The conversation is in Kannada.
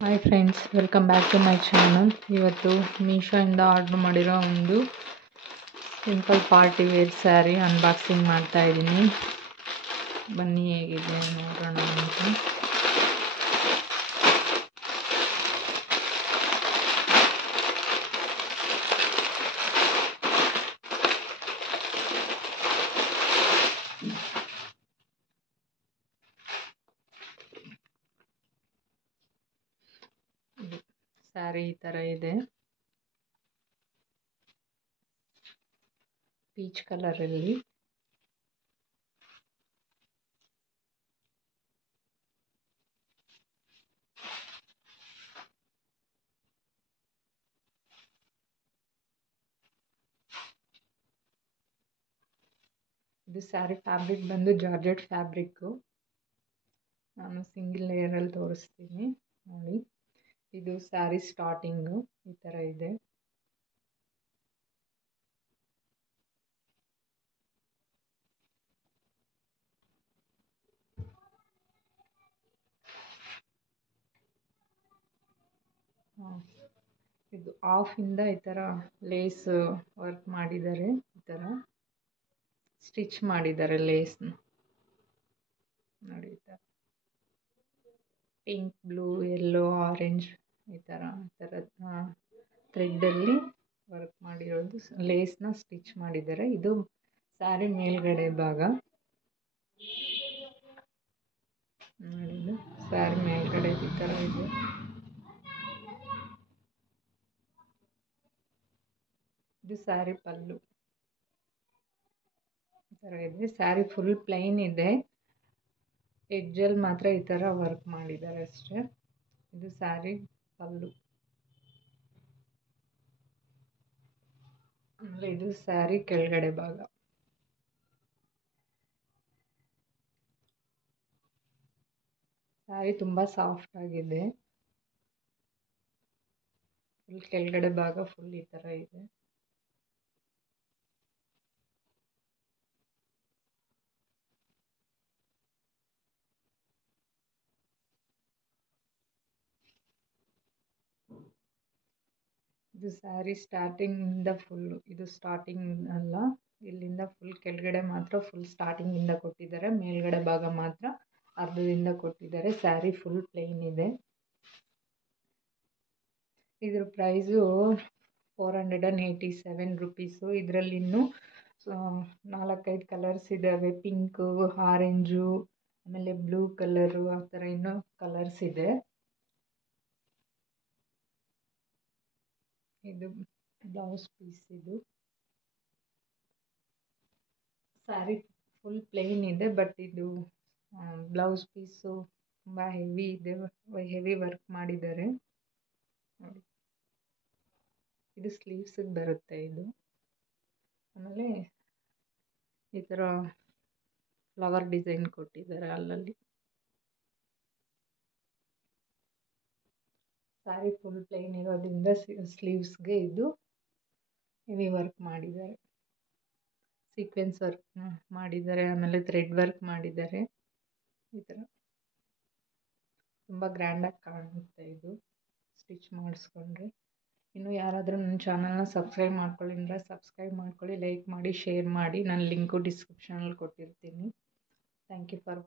Hi friends, welcome back to my channel. ಇವತ್ತು ಮೀಶೋಯಿಂದ ಆರ್ಡ್ರ್ ಮಾಡಿರೋ ಒಂದು simple party wear sari unboxing ಮಾಡ್ತಾ ಇದ್ದೀನಿ. ಬನ್ನಿ ಹೇಗಿದೆ ನೋಡೋಣ ಅಂತ. ಸ್ಯಾರಿ ಈ ಥರ ಇದೆ, ಪೀಚ್ ಕಲರಲ್ಲಿ. ಇದು ಸ್ಯಾರಿ ಫ್ಯಾಬ್ರಿಕ್ ಬಂದು ಜಾರ್ಜೆಟ್ ಫ್ಯಾಬ್ರಿಕ್ಕು. ನಾನು ಸಿಂಗಲ್ ಲೇಯರಲ್ಲಿ ತೋರಿಸ್ತೀನಿ ನೋಡಿ. ಇದು ಸ್ಯಾರಿ ಸ್ಟಾರ್ಟಿಂಗು ಈ ಥರ ಇದೆ. ಇದು ಆಫಿಂದ ಈ ಥರ ಲೇಸ್ ವರ್ಕ್ ಮಾಡಿದ್ದಾರೆ, ಈ ಥರ ಸ್ಟಿಚ್ ಮಾಡಿದ್ದಾರೆ ಲೇಸ್ನ ನೋಡಿ. ಈ ಥರ ಪಿಂಕ್, ಬ್ಲೂ, ಯೆಲ್ಲೋ, ಆರೆಂಜ್ ಈ ಥರ ಥ್ರೆಡ್ಡಲ್ಲಿ ವರ್ಕ್ ಮಾಡಿರೋದು ಲೇಸ್ನ ಸ್ಟಿಚ್ ಮಾಡಿದ್ದಾರೆ. ಇದು ಸ್ಯಾರಿ ಮೇಲ್ಗಡೆ ಭಾಗ ನೋಡಿ. ಸ್ಯಾರಿ ಮೇಲ್ಗಡೆ ಈ ಥರ ಇದೆ. ಇದು ಸ್ಯಾರಿ ಪಲ್ಲು ಈ ಥರ ಇದೆ. ಸ್ಯಾರಿ ಫುಲ್ ಪ್ಲೈನ್ ಇದೆ, ಎಡ್ಜಲ್ಲಿ ಮಾತ್ರ ಈ ಥರ ವರ್ಕ್ ಮಾಡಿದ್ದಾರೆ ಅಷ್ಟೇ. ಇದು ಸ್ಯಾರಿ ಪಲ್ಲು. ಆಮೇಲೆ ಇದು ಸ್ಯಾರಿ ಕೆಳಗಡೆ ಭಾಗ. ಸ್ಯಾರಿ ತುಂಬ ಸಾಫ್ಟ್ ಆಗಿದೆ. ಫುಲ್ ಕೆಳಗಡೆ ಭಾಗ ಫುಲ್ ಈ ಥರ ಇದೆ. ಇದು ಸ್ಯಾರಿ ಸ್ಟಾರ್ಟಿಂಗಿಂದ ಫುಲ್ಲು, ಇದು ಸ್ಟಾರ್ಟಿಂಗ್ ಅಲ್ಲ, ಇಲ್ಲಿಂದ ಫುಲ್ ಕೆಳಗಡೆ ಮಾತ್ರ ಫುಲ್ ಸ್ಟಾರ್ಟಿಂಗಿಂದ ಕೊಟ್ಟಿದ್ದಾರೆ, ಮೇಲ್ಗಡೆ ಭಾಗ ಮಾತ್ರ ಅರ್ಧದಿಂದ ಕೊಟ್ಟಿದ್ದಾರೆ. ಸ್ಯಾರಿ ಫುಲ್ ಪ್ಲೇನ್ ಇದೆ. ಇದ್ರ ಪ್ರೈಸು 487 ರುಪೀಸು. ಇದರಲ್ಲಿ ಇನ್ನೂ 4-5 ಕಲರ್ಸ್ ಇದ್ದಾವೆ. ಪಿಂಕು, ಆರೆಂಜು, ಆಮೇಲೆ ಬ್ಲೂ ಕಲರು, ಆ ಥರ ಇನ್ನೂ ಕಲರ್ಸ್ ಇದೆ. ಇದು ಬ್ಲೌಸ್ ಪೀಸ್. ಇದು ಸ್ಯಾರಿ ಫುಲ್ ಪ್ಲೇನ್ ಇದೆ, ಬಟ್ ಇದು ಬ್ಲೌಸ್ ಪೀಸು ತುಂಬ ಹೆವಿ ಇದೆ, ಹೆವಿ ವರ್ಕ್ ಮಾಡಿದ್ದಾರೆ ನೋಡಿ. ಇದು ಸ್ಲೀವ್ಸಿಗೆ ಬರುತ್ತೆ ಇದು. ಆಮೇಲೆ ಈ ಥರ ಫ್ಲವರ್ ಡಿಸೈನ್ ಕೊಟ್ಟಿದ್ದಾರೆ ಅಲ್ಲಲ್ಲಿ. ಸ್ಯಾರಿ ಫುಲ್ ಪ್ಲೇನ್ ಇರೋದ್ರಿಂದ ಸ್ಲೀವ್ಸ್ಗೆ ಇದು ಹೆವಿ ವರ್ಕ್ ಮಾಡಿದ್ದಾರೆ, ಸೀಕ್ವೆನ್ಸ್ ವರ್ಕ್ ಮಾಡಿದ್ದಾರೆ, ಆಮೇಲೆ ಥ್ರೆಡ್ ವರ್ಕ್ ಮಾಡಿದ್ದಾರೆ. ಈ ಥರ ತುಂಬ ಗ್ರ್ಯಾಂಡಾಗಿ ಕಾಣುತ್ತೆ ಇದು ಸ್ಟಿಚ್ ಮಾಡಿಸ್ಕೊಂಡ್ರೆ. ಇನ್ನು ಯಾರಾದರೂ ನನ್ನ ಚಾನಲ್ನ ಸಬ್ಸ್ಕ್ರೈಬ್ ಮಾಡ್ಕೊಳ್ಳಿ ಅಂದರೆ ಸಬ್ಸ್ಕ್ರೈಬ್ ಮಾಡ್ಕೊಳ್ಳಿ, ಲೈಕ್ ಮಾಡಿ, ಶೇರ್ ಮಾಡಿ. ನಾನು ಲಿಂಕು ಡಿಸ್ಕ್ರಿಪ್ಷನಲ್ಲಿ ಕೊಟ್ಟಿರ್ತೀನಿ. Thank you for